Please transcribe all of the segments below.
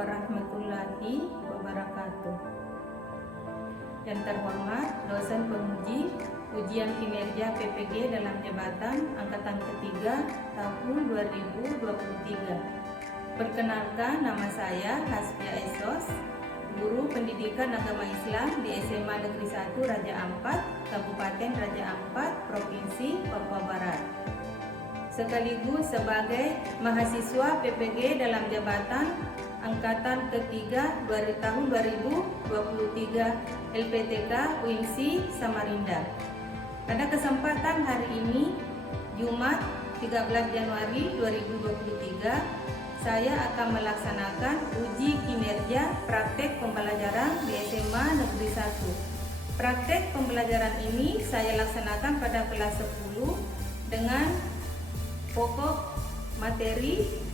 warahmatullahi wabarakatuh. Yang terhormat dosen penguji ujian kinerja PPG dalam jabatan angkatan ketiga tahun 2023. Perkenalkan, nama saya Hasbia Esos, guru pendidikan agama Islam di SMA Negeri 1 Raja Ampat, Kabupaten Raja Ampat, Provinsi Papua Barat. Sekaligus sebagai mahasiswa PPG dalam jabatan angkatan ketiga dari tahun 2023 LPTK UINSI Samarinda. Pada kesempatan hari ini, Jumat 13 Januari 2023, saya akan melaksanakan uji kinerja praktek pembelajaran di SMA Negeri 1. Praktek pembelajaran ini saya laksanakan pada kelas 10 dengan pokok materi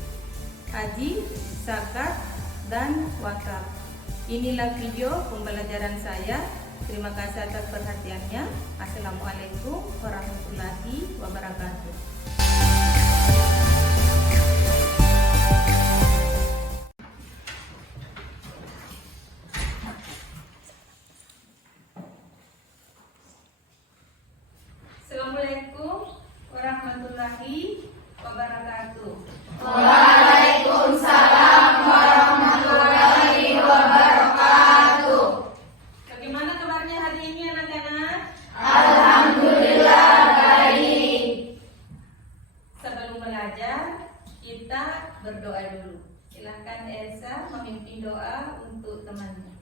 haji, zakat, dan wakaf. Inilah video pembelajaran saya. Terima kasih atas perhatiannya. Assalamualaikum warahmatullahi wabarakatuh. Assalamualaikum warahmatullahi wabarakatuh. Waalaikumsalam warahmatullahi wabarakatuh. Bagaimana kabarnya hari ini anak-anak? Alhamdulillah baik. Sebelum belajar, kita berdoa dulu. Silakan Elsa memimpin doa untuk temannya.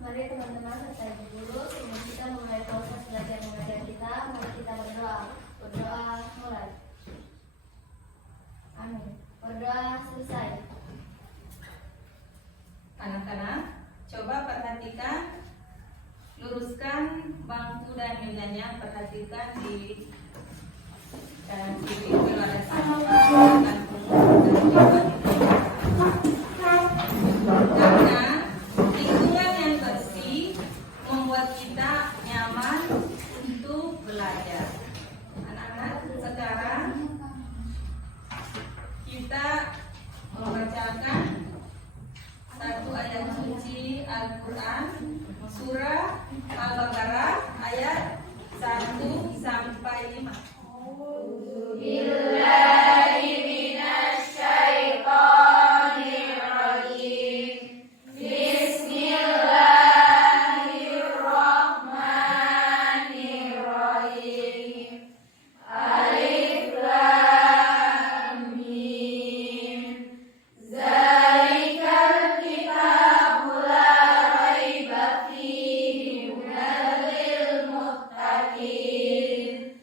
Mari teman-teman serta ibu guru, sebelum kita mulai proses belajar mengajar kita, mari kita berdoa. Berdoa mulai. Amin. Berdoa selesai. Anak-anak, coba perhatikan, luruskan bangku dan mejanya, perhatikan di kanan kiri itu ada karena lingkungan yang bersih membuat kita nyaman untuk belajar. Anak-anak, sekarang kita membacakan satu ayat suci Al-Quran, surah Al-Baqarah ayat 1 sampai 5. Billahi minasyaitonirrajim. Bismillahirrahmanirrahim. Alif Lam Mim. Zalikal kitabu la raiba fihi hudal lil muttaqin.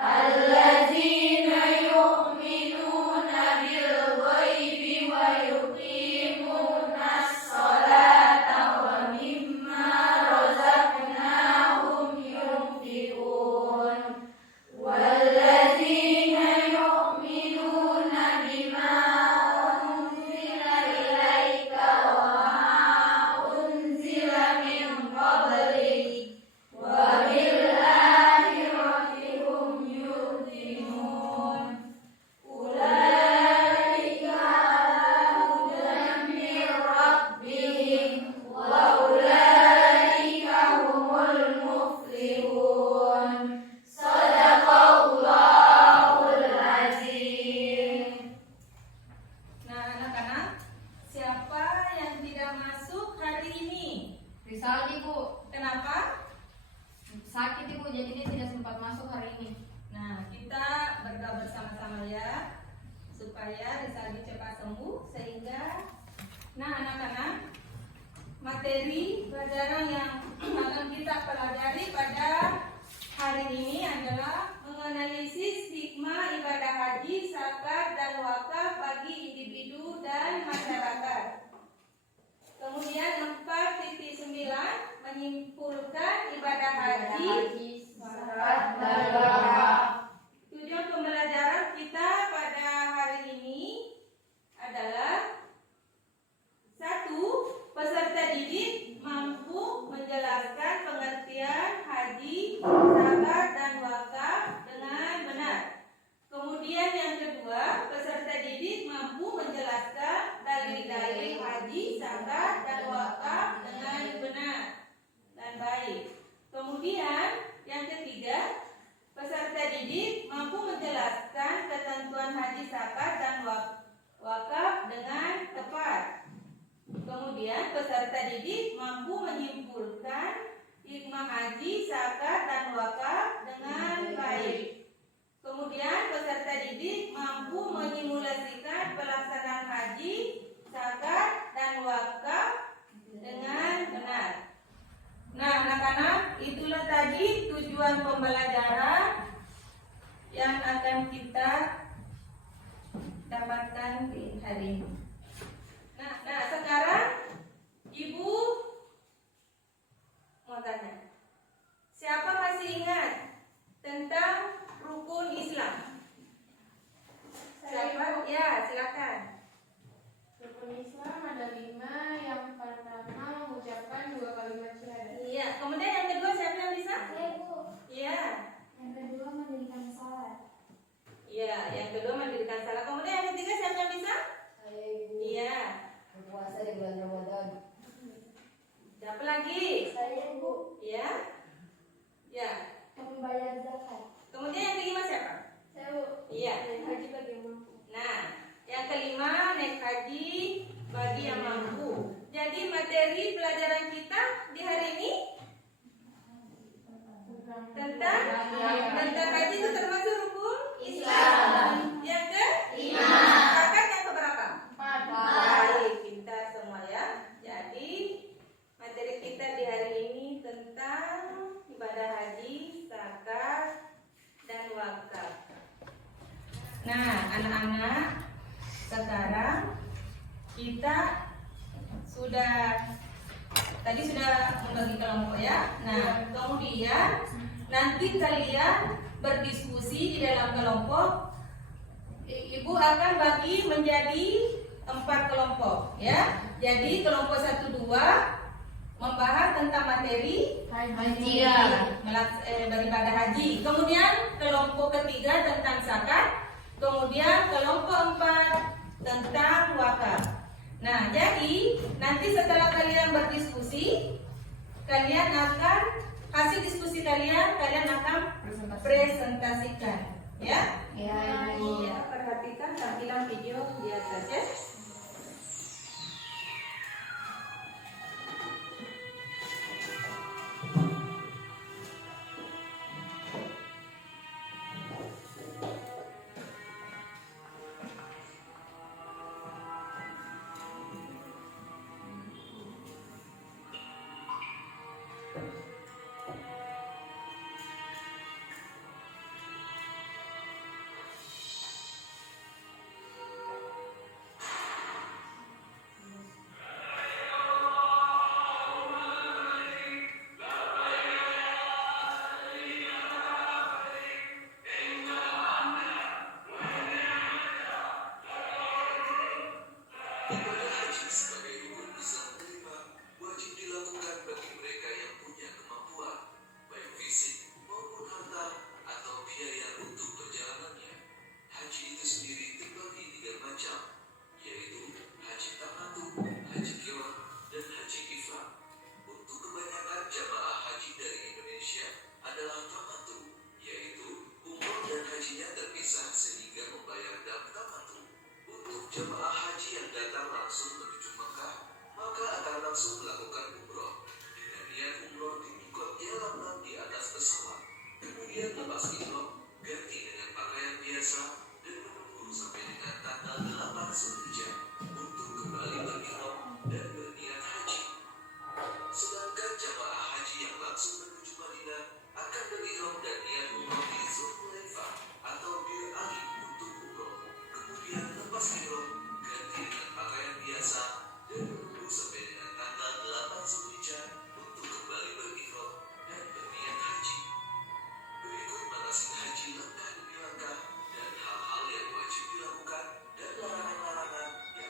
Alladzina yu'minuna bil ghaibi wa yuqimunas sholata wa mimma razaqnahum yunfiqun. Walladzina yu'minuna bima unzila ilaika wa ma unzila min qablik wa bil akhirati hum yuqinun. Ulaika ala hudan min rabbihim wa ulaika humul muflihun. Shadaqallahul azim. Nah, anak-anak, siapa yang tidak masuk hari ini? Rizal Ibu, Kenapa? sakit Ibu, jadi dia tidak sempat masuk hari ini. Nah, kita berdoa bersama-sama ya, supaya Rizaldi cepat sembuh. Sehingga, nah anak-anak, materi pelajaran yang akan kita pelajari pada hari ini adalah menganalisis hikmah ibadah haji, zakat, dan wakaf bagi individu dan masyarakat. Kemudian 4.9 menyimpulkan ibadah haji, Zakat dan wakaf. Tujuan pembelajaran kita pada hari ini adalah 1. Peserta didik mampu menjelaskan pengertian haji, zakat, dan wakaf dengan benar. Kemudian yang kedua, peserta didik mampu menjelaskan dalil-dalil ini. Nah, sekarang Ibu mau tanya, siapa masih ingat tentang rukun Islam? Siapa? Ya, silakan. Rukun Islam ada 5. Yang pertama mengucapkan 2 kalimat syahadat. Iya, kemudian yang kedua siapa yang bisa? Saya Bu. Iya. Yang kedua mendirikan salat. Iya, yang kedua mendirikan salat. Kemudian yang ketiga siapa yang bisa? Saya Ibu. Iya. Berpuasa di bulan Ramadan. Siapa lagi? Saya Bu. Iya. Ya. Membayar zakat. Kemudian yang kelima siapa? Saya Bu. Iya. Haji bagi yang mampu. Nah, yang kelima naik haji bagi yang mampu. Jadi materi pelajaran kita di hari ini tentang haji itu termasuk rukun Islam. Yang ke-5. Zakat yang keberapa? 4. Baik, pintar semua ya. Jadi materi kita di hari ini tentang ibadah haji, zakat, dan wakaf. Nah, anak-anak, sekarang kita tadi sudah membagi kelompok ya. Nah, kemudian nanti kalian berdiskusi di dalam kelompok. Ibu akan bagi menjadi 4 kelompok ya. Jadi kelompok 1, 2 membahas tentang materi Haji. beribadah haji. Kemudian kelompok ketiga tentang zakat. Kemudian kelompok 4 tentang wakaf. Nah, jadi nanti setelah kalian berdiskusi, kalian akan hasil diskusi kalian akan presentasikan, ya. Ya, Ibu. Ya, perhatikan tampilan video di atas ya. Ibadah haji sebagai rukun Islam kelima wajib dilakukan bagi mereka yang punya kemampuan, baik fisik maupun harta atau biaya untuk perjalanannya. Haji itu sendiri terbagi 3 macam, yaitu haji tamattu, haji kirah, dan haji ifrad. Untuk kebanyakan jamaah haji dari Indonesia adalah tamattu, yaitu umroh dan hajinya terpisah sehingga membayar dam tamattu. Untuk jamaah haji yang datang langsung menuju Mekah, maka akan langsung melakukan umroh dengan niat umroh di mikot Yalamlam di atas pesawat. Kemudian lepas ihram, ganti dengan pakaian biasa dan menunggu sampai dengan tanggal 8 Zulhijjah untuk kembali berihram dan berniat haji. Sedangkan jamaah haji yang langsung menuju Madinah akan berihram dan niat umroh di Zulhulaifah atau Bir Ali untuk umroh. Kemudian lepas ihram, ganti dengan pakaian biasa dan menunggu sampai dengan tanggal 8 Zulhijjah untuk kembali berihram dan berniat haji. Berikut manasik haji langkah demi langkah dan hal-hal yang wajib dilakukan dan larangan-larangan yang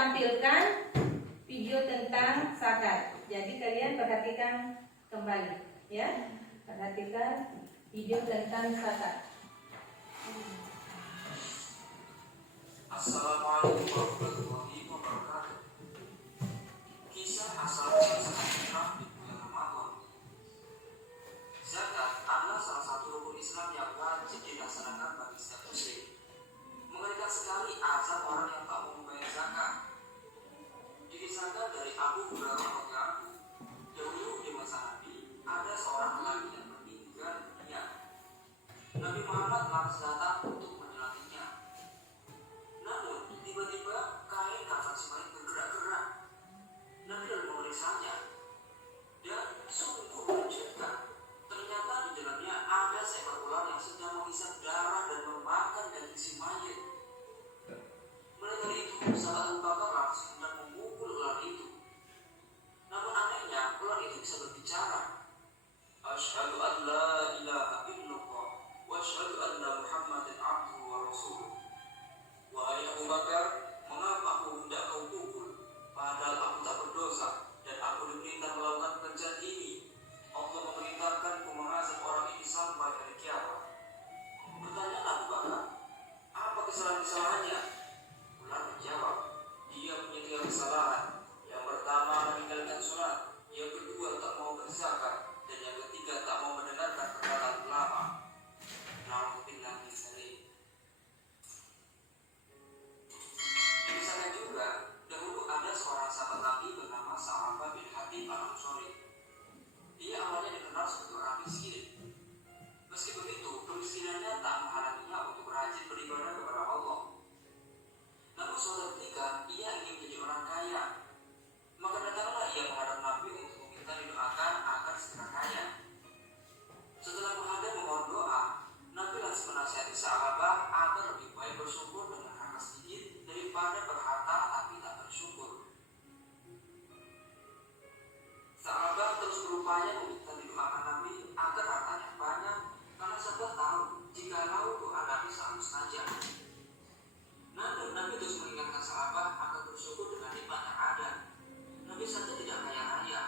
tampilkan video tentang zakat. Jadi kalian perhatikan kembali, ya. Perhatikan video tentang zakat. Assalamualaikum warahmatullahi wabarakatuh. Kisah asal zakat fitrah di bulan Ramadan. Zakat adalah salah satu rukun Islam yang wajib dilaksanakan bagi setiap muslim. Mengerikan sekali azab orang yang tak mau membayar zakat. Dikisahkan dari Abu Hurairah radhiyallahu anhu, dahulu di masa Nabi ada seorang lelaki yang meninggal dunia. Nabi Muhammad lantas datang untuk menyelatinya. Namun tiba-tiba kain kafan si mayit bergerak-gerak. Nabi lalu memeriksanya dan sungguh mengejutkan. Ternyata di dalamnya ada seekor ular yang sedang menghisap darah dan memakan daging si mayit. Mulai dari itu, saat Abu Bakar langsung hendak memukul ular itu. Namun anehnya, ular itu bisa berbicara. Asyhadu an la ilaha illallah wa asyhadu anna Muhammadan abduhu wa rasuluh. Wahai Abu Bakar, mengapa aku hendak kau pukul? Padahal aku tak berdosa dan aku diperintah melakukan pekerjaan ini. Allah memerintahkanku mengazab orang ini sampai hari kiamat. Pertanyaan Abu Bakar, apa kesalahan-kesalahannya? Ular menjawab, dia punya 3 kesalahan. Yang pertama, meninggalkan sholat. Yang kedua, tak mau berzakat. Dan yang ketiga, tak mau mendengarkan perkataan ulama. Nauzubillah min dzalik. Dikisahkan juga, dahulu ada seorang sahabat Nabi bernama Sa'labah bin Habib al-Ansari. Dia awalnya dikenal sebagai orang miskin. Meski begitu, kemiskinannya tak menghalanginya untuk rajin beribadah kepada Allah. Namun suatu ketika ia ingin menjadi orang kaya. Maka datanglah ia menghadap Nabi untuk meminta didoakan agar segera kaya. Setelah menghadap memohon doa, Nabi langsung menasihati Sa'labah agar lebih baik bersyukur dengan harta sedikit daripada berharta tapi tak bersyukur. Sa'labah terus berupaya meminta didoakan Nabi agar hartanya banyak, karena Sa'labah tahu jikalau doa Nabi sangat mustajab. Namun Nabi terus mengingatkan Sa'labah agar bersyukur dengan nikmat yang ada. Nabi saja tidak kaya raya.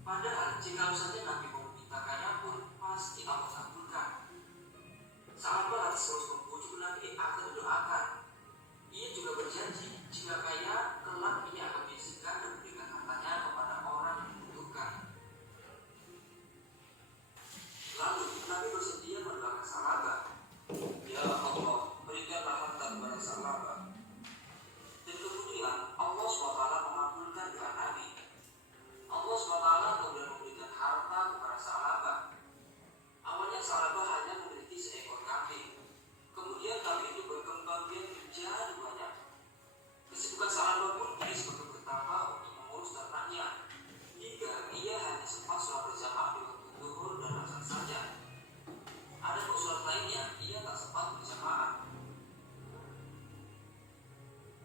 Padahal jika saja Nabi mau meminta kaya pun pasti Allah kabulkan. Sa'labah lantas terus membujuk Nabi agar didoakan. Ia juga berjanji jika kaya kelak ia akan menyisihkan dan memberikan hartanya kepada orang yang membutuhkan. Lalu Nabi bersedia mendoakan Sa'labah. Ya Allah, berikanlah harta kepada Sa'labah. Dan kemudian Allah SWT mengabulkan doa Nabi. Allah SWT kemudian memberikan harta kepada Sa'labah. Awalnya Sa'labah hanya memiliki seekor kambing. Kemudian kambing itu berkembang biak menjadi banyak. Kesibukan Sa'labah pun kini semakin bertambah untuk mengurus ternaknya, hingga ia hanya sempat sholat berjamaah di waktu zuhur dan asar saja. Adapun sholat lainnya ia tak sempat berjamaah.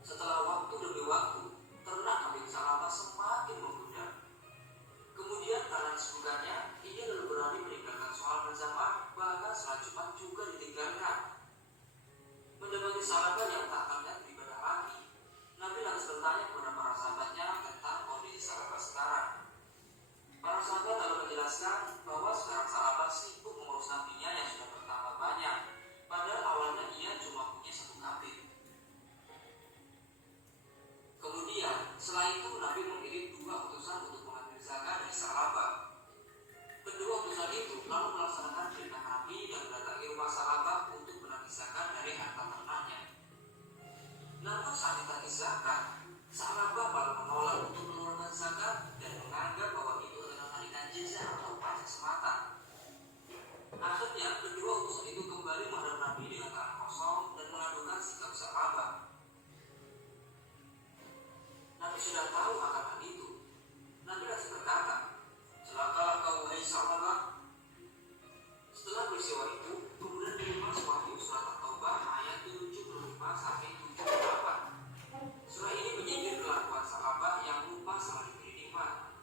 Setelah waktu demi waktu, ternak kambing Sa'labah semakin membludak. Kemudian karena kesibukannya, ia lalu berani meninggalkan sholat berjamaah, bahkan sholat Jumat juga ditinggalkan. Mendapati Sa'labah yang tak akan beribadah lagi, Nabi lantas bertanya kepada para sahabatnya tentang kondisi Sa'labah sekarang. Para sahabat lalu menjelaskan bahwa sekarang Sa'labah sibuk mengurus kambingnya yang sudah bertambah banyak, padahal awalnya ia cuma punya 1 kambing. Kemudian setelah itu Nabi mengirim 2 utusan untuk mengambil zakat dari Sa'labah. Kedua utusan itu lalu melaksanakan perintah Nabi dan mendatangi rumah Sa'labah untuk menagih zakat dari harta ternaknya. Namun saat ditagih zakat, Sa'labah malah menolak untuk mengeluarkan zakat dan menganggap bahwa itu adalah tarikan jizya atau pajak semata. Akhirnya kedua utusan itu kembali menghadap Nabi dengan tangan kosong dan mengadukan sikap Sa'labah. Nabi sudah tahu akan hal itu. Nabi langsung berkata, "Celakalah kau, wahai Sa'labah." Setelah peristiwa itu, kemudian turunlah wahyu surat At-Taubah ayat 75 sampai 78. Surah ini menyindir kelakuan Sa'labah yang lupa sama diberi nikmat.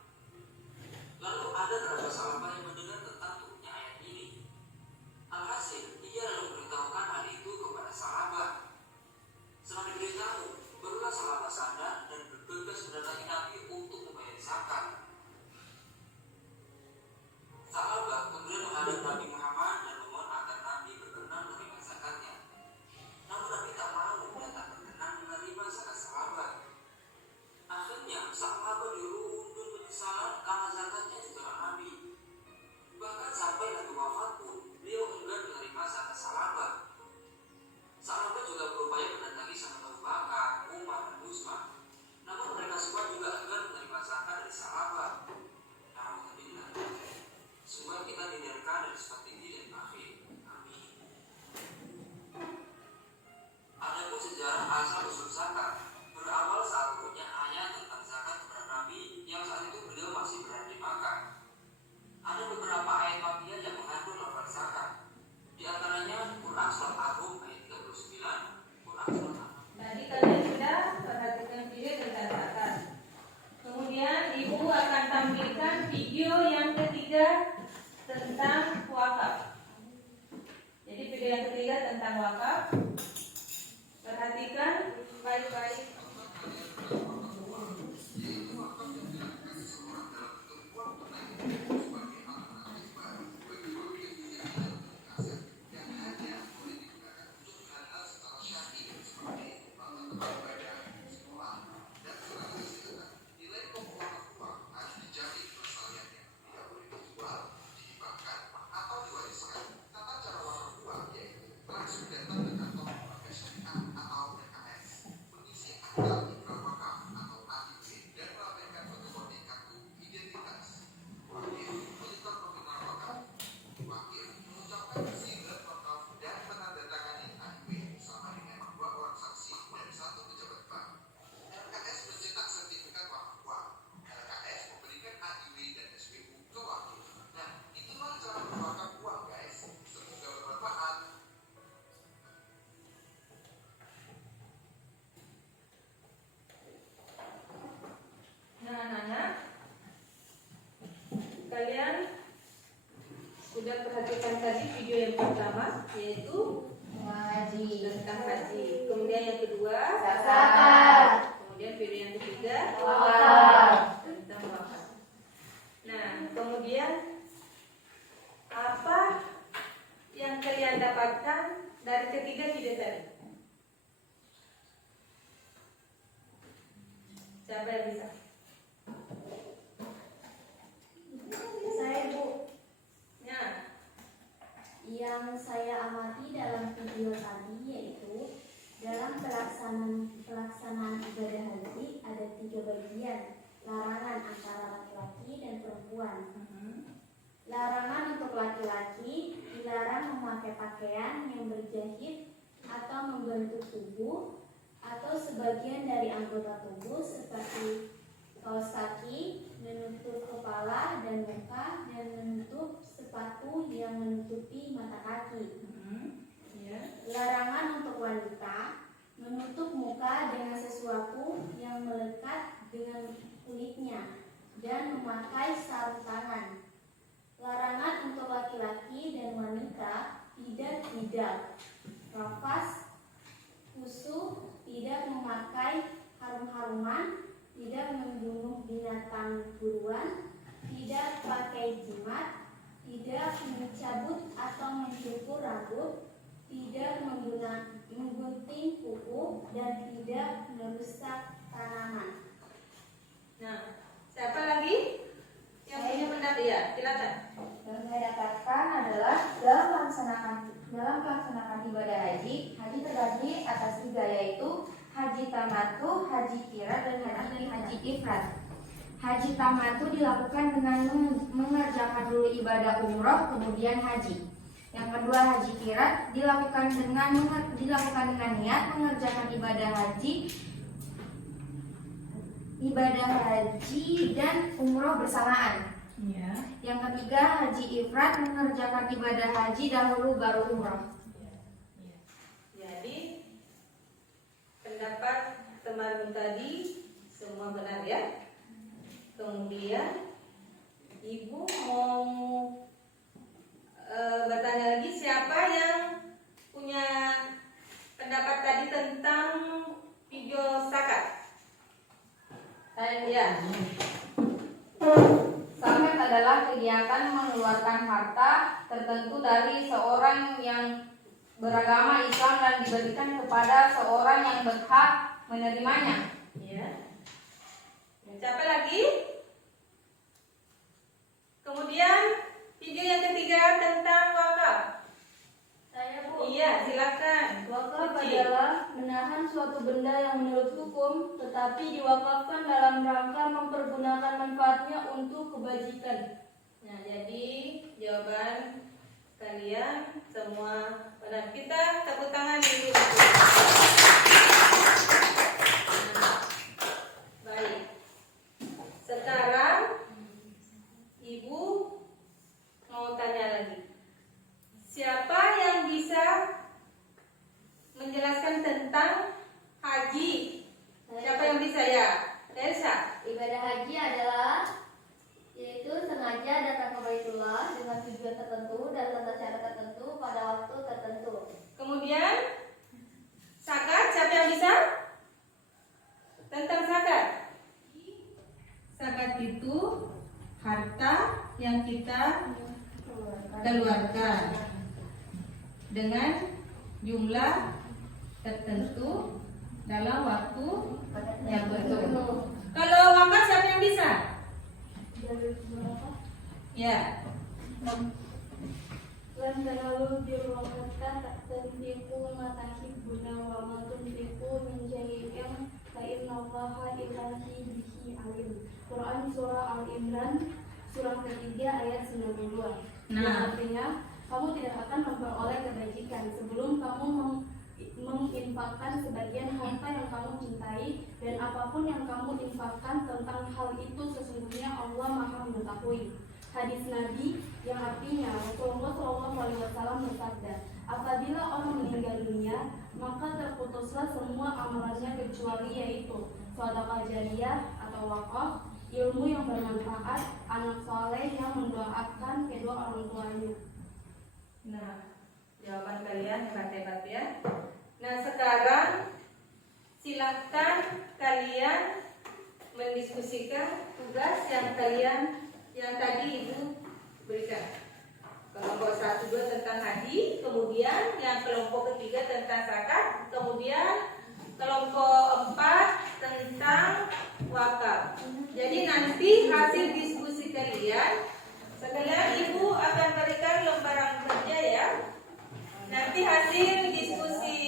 Lalu ada beberapa Sa'labah yang mendengar tentang turunnya ayat ini. Alhasil, ia lalu memberitahukan hal itu kepada Sa'labah. Setelah diberitahu, barulah Sa'labah sadar dan sahabat diruntun penyesalan karena zakatnya juga Nabi. Bahkan sampai Nabi wafat pun beliau enggan menerima zakat sahabat. Sahabat juga berupaya mendatangi sahabat Abu Bakar, Umar, dan Utsman. Namun mereka semua juga enggan menerima zakat dari sahabat. Alhamdulillah. Semoga kita dihindarkan dari sifat tinggi dan akhir. Amin. Adapun sejarah asal usul zakat berawal saat turunnya ayat tentang zakat kepada Nabi yang saat itu beliau masih berada di Makkah. Ada beberapa ayat Makkiyah yang mengandung lafaz zakat. Di antaranya Quran surat Ar-Rum ayat 39, Quran surat Ar-Rum. Tadi kalian sudah perhatikan video tentang zakat. Kemudian ibu akan tampilkan video yang ketiga tentang wakaf. Jadi video yang ketiga tentang wakaf. Perhatikan baik-baik. Kalian sudah perhatikan tadi video yang pertama, yaitu tentang haji. Kemudian yang kedua Zakat. Kemudian video yang ketiga Wakaf. tentang wakaf. Nah, kemudian apa yang kalian dapatkan dari ketiga video tadi? Siapa yang bisa? Saya, Bu. Ya. Yang saya amati dalam video tadi yaitu dalam pelaksanaan ibadah haji ada 3 bagian. Larangan antara laki-laki dan perempuan. Larangan untuk laki-laki dilarang memakai pakaian yang berjahit atau membentuk tubuh atau sebagian dari anggota tubuh seperti kaos kaki, menutup kepala dan muka, dan menutup sepatu yang menutupi mata kaki. Larangan untuk wanita menutup muka dengan sesuatu yang melekat dengan kulitnya dan memakai sarung tangan. Larangan untuk laki-laki dan wanita tidak rafas, khusyuk, tidak memakai harum-haruman, tidak membunuh binatang buruan, tidak pakai jimat, tidak mencabut atau mencukur rambut, tidak menggunting kuku, dan tidak merusak tanaman. Nah, siapa lagi yang punya pendapat? Ya, silakan. Yang saya dapatkan adalah dalam melaksanakan ibadah haji terbagi atas 3, yaitu haji tamattu, haji kirah, dan haji ifrad. Haji tamattu dilakukan dengan mengerjakan dulu ibadah umroh kemudian haji. Yang kedua haji kirah dilakukan dengan niat mengerjakan ibadah haji dan umroh bersamaan. Ya. Yang ketiga haji ifrad mengerjakan ibadah haji dahulu baru umroh. Jadi pendapat teman tadi semua benar ya. Kemudian ibu mau bertanya lagi, siapa yang punya pendapat tadi tentang video zakat? Ya. Zakat adalah kegiatan mengeluarkan harta tertentu dari seorang yang beragama Islam dan diberikan kepada seorang yang berhak menerimanya. Ya. Siapa tapi diwakafkan dalam rangka mempergunakan manfaatnya untuk kebajikan. Nah, jadi jawaban kalian semua benar. Kita tepuk tangan dulu. Nah, baik. Sekarang Ibu mau tanya lagi. Siapa yang bisa menjelaskan tentang haji? Siapa yang bisa ya? Elsa. Ibadah haji adalah yaitu sengaja datang ke Baitullah dengan tujuan tertentu dan tata cara tertentu pada waktu tertentu. Kemudian zakat, siapa yang bisa? Tentang zakat. Zakat itu harta yang kita keluarkan dengan jumlah tertentu dalam waktu yang tertentu. Kalau wakaf siapa yang bisa? Ya. Lan tanalu birrahmatan tanfiqu ma tahibbuna wa ma tunfiqu min syai'in fa innallaha bihi alim. Quran surah Al-Imran surah ketiga ayat 92. Nah. Artinya kamu tidak akan memperoleh kebajikan sebelum kamu menginfakkan sebagian harta yang kamu cintai, dan apapun yang kamu infakkan tentang hal itu sesungguhnya Allah Maha mengetahui. Hadis Nabi yang artinya Rasulullah SAW bersabda, apabila orang meninggal dunia maka terputuslah semua amalannya kecuali yaitu sedekah jariyah atau wakaf, ilmu yang bermanfaat, anak soleh yang mendoakan kedua orang tuanya. Nah, jawaban kalian hebat-hebat ya. Nah, sekarang silakan kalian mendiskusikan tugas yang tadi Ibu berikan. Kelompok 1, 2 tentang haji, kemudian yang kelompok ketiga tentang zakat, kemudian kelompok 4 tentang wakaf. Jadi nanti hasil diskusi kalian sekalian Ibu akan berikan lembaran kerja ya. Nanti hasil diskusi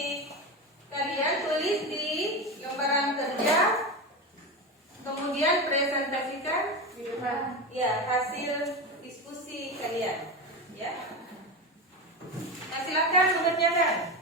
kalian tulis di lembaran kerja, kemudian presentasikan ya hasil diskusi kalian ya. Nah, silakan mengerjakan.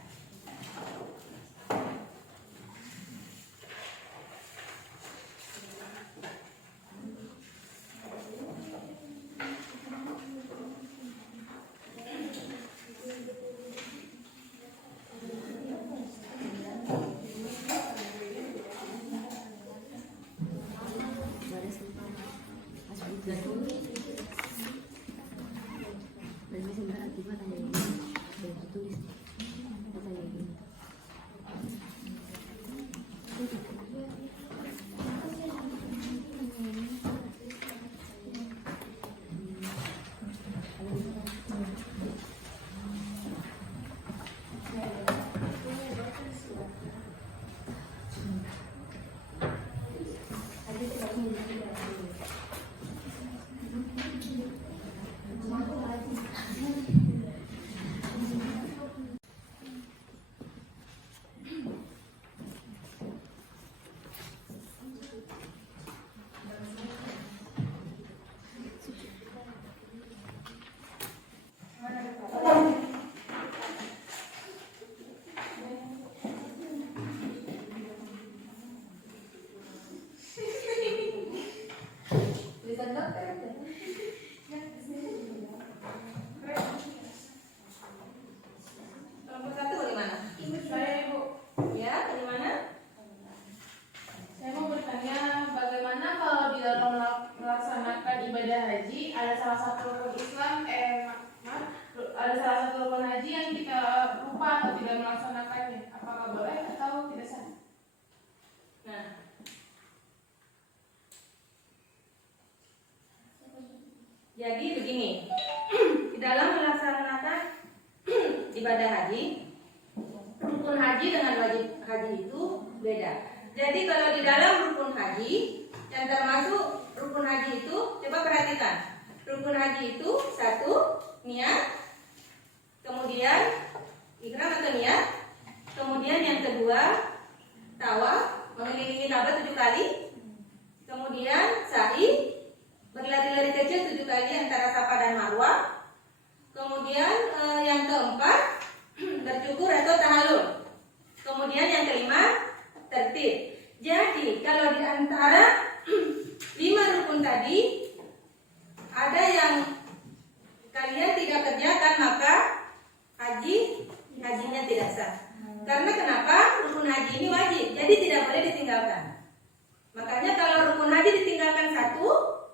Kelompok 1 bagaimana? Saya Ibu, Ya, bagaimana? saya mau bertanya bagaimana kalau di dalam melaksanakan ibadah haji ada salah satu rukun Islam, ada salah satu rukun haji yang kita lupa atau tidak melaksanakannya, apakah boleh atau tidak sah? Nah, jadi begini, di dalam melaksanakan ibadah haji, rukun haji dengan wajib haji itu beda. Jadi kalau di dalam rukun haji, yang termasuk rukun haji itu, coba perhatikan, rukun haji itu 1, niat, kemudian ihram atau niat, kemudian yang kedua tawaf, mengelilingi Ka'bah 7 kali. Kemudian sa'i, berlari-lari kecil 7 kali antara Safa dan Marwah. Kemudian yang keempat, bercukur atau tahallul. Kemudian yang kelima, tertib. Jadi kalau di antara 5 rukun tadi ada yang kalian tidak kerjakan, maka hajinya tidak sah. Karena kenapa? Rukun haji ini wajib, jadi tidak boleh ditinggalkan. Makanya kalau rukun haji ditinggalkan 1,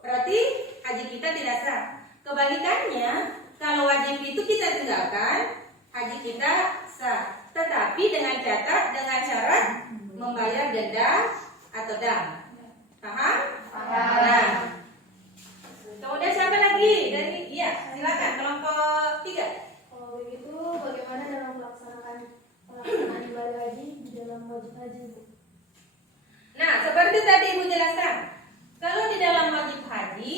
berarti haji kita tidak sah. Kebalikannya, kalau wajib itu kita tinggalkan, haji kita sah. Tetapi dengan syarat membayar denda atau dam. Paham? Paham. Nah. Kemudian siapa lagi? Iya, silakan kelompok 3. Kalau begitu, bagaimana dalam pelaksanaan ibadah haji di dalam wajib haji, Bu? Nah, seperti tadi Ibu jelaskan, kalau di dalam wajib haji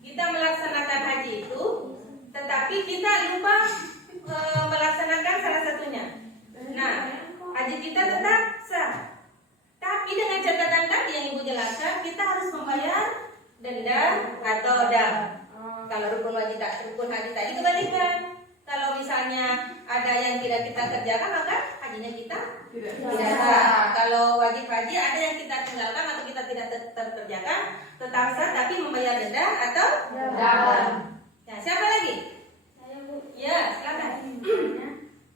kita melaksanakan haji itu, tetapi kita lupa melaksanakan salah satunya. Nah, haji kita tetap sah. Tapi dengan catatan tadi yang Ibu jelaskan, kita harus membayar denda atau dam. Kalau rukun haji tadi kebalikan. Kalau misalnya ada yang tidak kita kerjakan, maka hajinya kita tidak sah. Kalau wajib haji ada yang kita tinggalkan atau kita tidak terkerjakan, tetap sah tapi membayar denda atau dam. Nah, siapa lagi? Saya, Bu. Ya, silakan.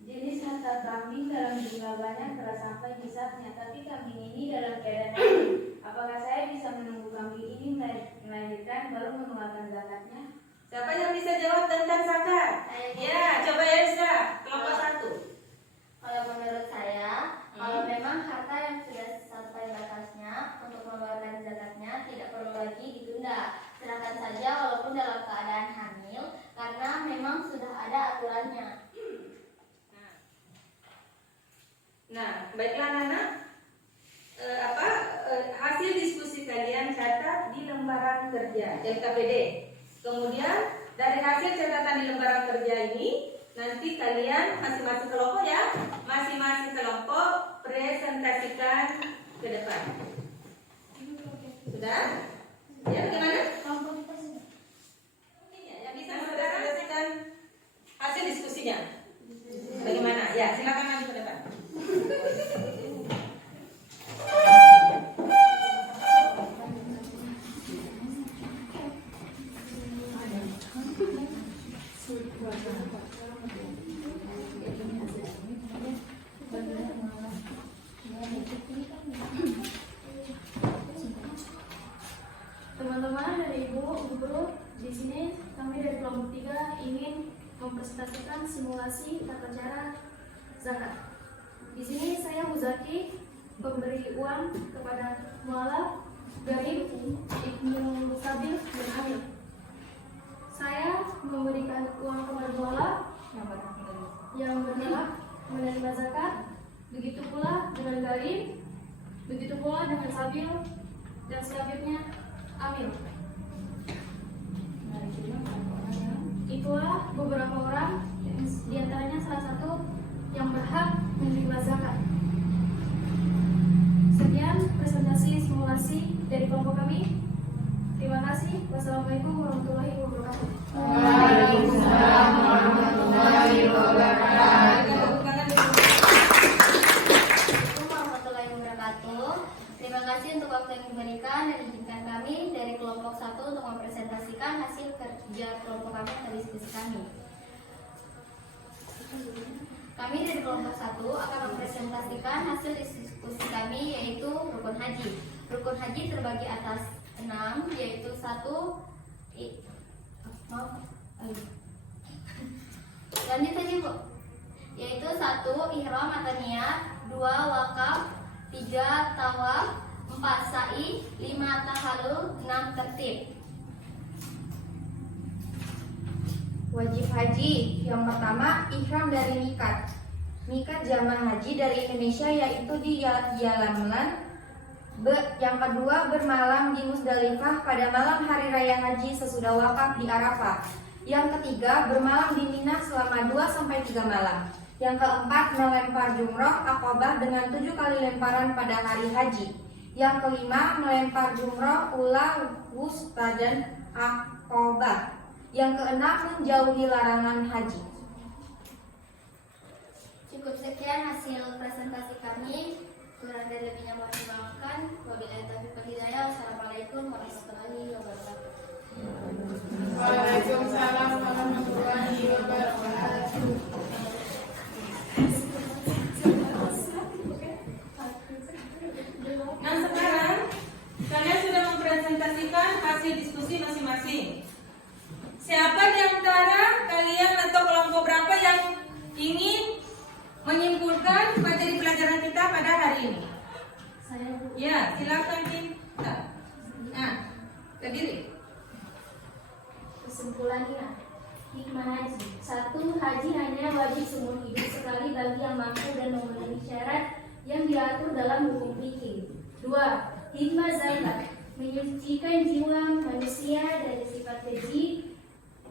Jenis harta kambing dalam jumlah banyak telah sampai hisabnya, tapi kambing ini dalam keadaan mati. Apakah saya bisa menunggu kambing ini melahirkan baru mengeluarkan zakatnya? Siapa yang bisa jawab tentang zakat? Ya, coba Elsa, kelompok 1. Kalau menurut saya, kalau memang harta yang sudah sampai batasnya untuk mengeluarkan zakatnya tidak perlu lagi ditunda. Serahkan saja walaupun dalam keadaan hamil, karena memang sudah ada aturannya. Nah, baiklah Nana. Hasil diskusi kalian catat di lembaran kerja LKPD. Kemudian dari hasil catatan di lembaran kerja ini, nanti kalian masing-masing kelompok ya, masing-masing kelompok presentasikan ke depan. Sudah? Ya, bagaimana? Yang bisa mempresentasikan hasil diskusinya. Bagaimana? Ya, silakan maju ke depan. Teman-teman dari Ibu Guru, di sini kami dari kelompok 3 ingin mempresentasikan simulasi tata cara zakat. Di sini saya Muzaki, pemberi uang kepada mualaf, Gaib, Ibnu Sabil, dan Amir. Saya memberikan uang kepada mualaf yang berhak menerima zakat, begitu pula dengan Gaib, begitu pula dengan Sabil, dan selanjutnya Amir. Itulah beberapa orang, diantaranya salah satu yang berhak menerima zakat. Sekian presentasi simulasi dari kelompok kami. Terima kasih. Wassalamualaikum warahmatullahi wabarakatuh. Waalaikumsalam warahmatullahi wabarakatuh. Assalamualaikum warahmatullahi wabarakatuh. Terima kasih untuk waktu yang diberikan dan izinkan kami dari kelompok 1 untuk mempresentasikan hasil kerja kelompok kami atau diskusi kami. Kami dari kelompok 1 akan mempresentasikan hasil diskusi kami, yaitu rukun haji. Rukun haji terbagi atas 6, yaitu 1 lanjut aja Bu. Yaitu 1 ihram atau niat, 2 wakaf, 3 tawaf, 4 sa'i, 5 tahallul, 6 tertib. Wajib haji. Yang pertama, ihram dari mikat. Mikat jamaah haji dari Indonesia yaitu di Yalamlan. Yang kedua, bermalam di Musdalifah pada malam hari raya haji sesudah wakaf di Arafah. Yang ketiga, bermalam di Mina selama 2-3 malam. Yang keempat, melempar jumroh Aqabah dengan 7 kali lemparan pada hari haji. Yang kelima, melempar jumroh ula, wusta dan Aqabah. Yang keenam, menjauhi larangan haji. Cukup sekian hasil presentasi kami. Kurang dan lebihnya mohon dimaafkan. Wabillahi taufiq wal hidayah. Wassalamualaikum warahmatullahi wabarakatuh. Waalaikumsalam warahmatullahi wabarakatuh. Nah sekarang kalian sudah mempresentasikan hasil diskusi masing-masing. Siapa di antara kalian atau kelompok berapa yang ingin menyimpulkan materi pelajaran kita pada hari ini? Saya Bu. Ya, silakan kita. Nah, berdiri. Kesimpulannya, hikmah haji. 1. Haji hanya wajib seumur hidup sekali bagi yang mampu dan memenuhi syarat yang diatur dalam hukum fikih. 2. Hikmah zakat, menyucikan jiwa manusia dari sifat keji,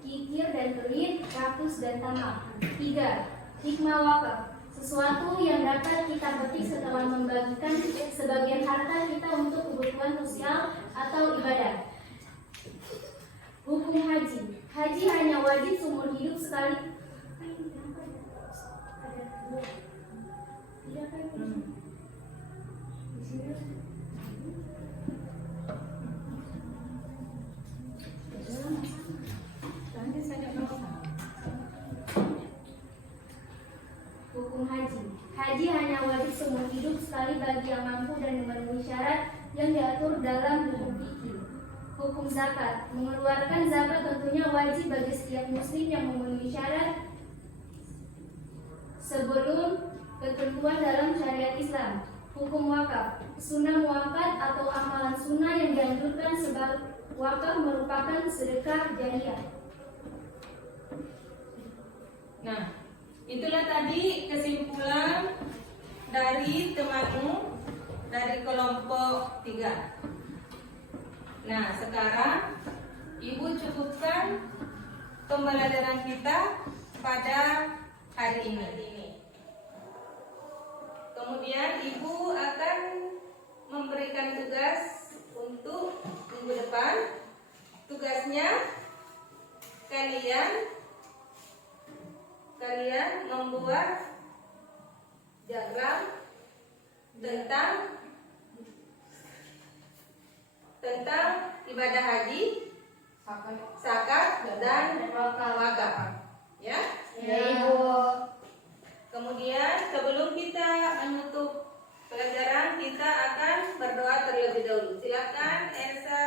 kikir dan pelit, rakus dan tamak. 3. Hikmah wakaf, sesuatu yang dapat kita petik setelah membagikan sebagian harta kita untuk kebutuhan sosial atau ibadah. Hukum haji. Haji hanya wajib seumur hidup sekali. Hukum haji. Haji hanya wajib seumur hidup sekali bagi yang mampu dan memenuhi syarat yang diatur dalam hukum fikih. Hukum zakat. Mengeluarkan zakat tentunya wajib bagi setiap muslim yang memenuhi syarat sebelum ketentuan dalam syariat Islam. Hukum wakaf. Sunnah muakkad atau amalan sunnah yang dianjurkan sebab wakaf merupakan sedekah jariyah. Nah, itulah tadi kesimpulan dari temanmu dari kelompok 3. Nah, sekarang Ibu cukupkan pembelajaran kita pada hari ini. Kemudian Ibu akan memberikan tugas untuk minggu depan. Tugasnya kalian membuat diagram tentang ibadah haji, zakat dan wakaf. Ya? Ya, Ibu. Kemudian sebelum kita menutup pelajaran, kita akan berdoa terlebih dahulu. Silakan Elsa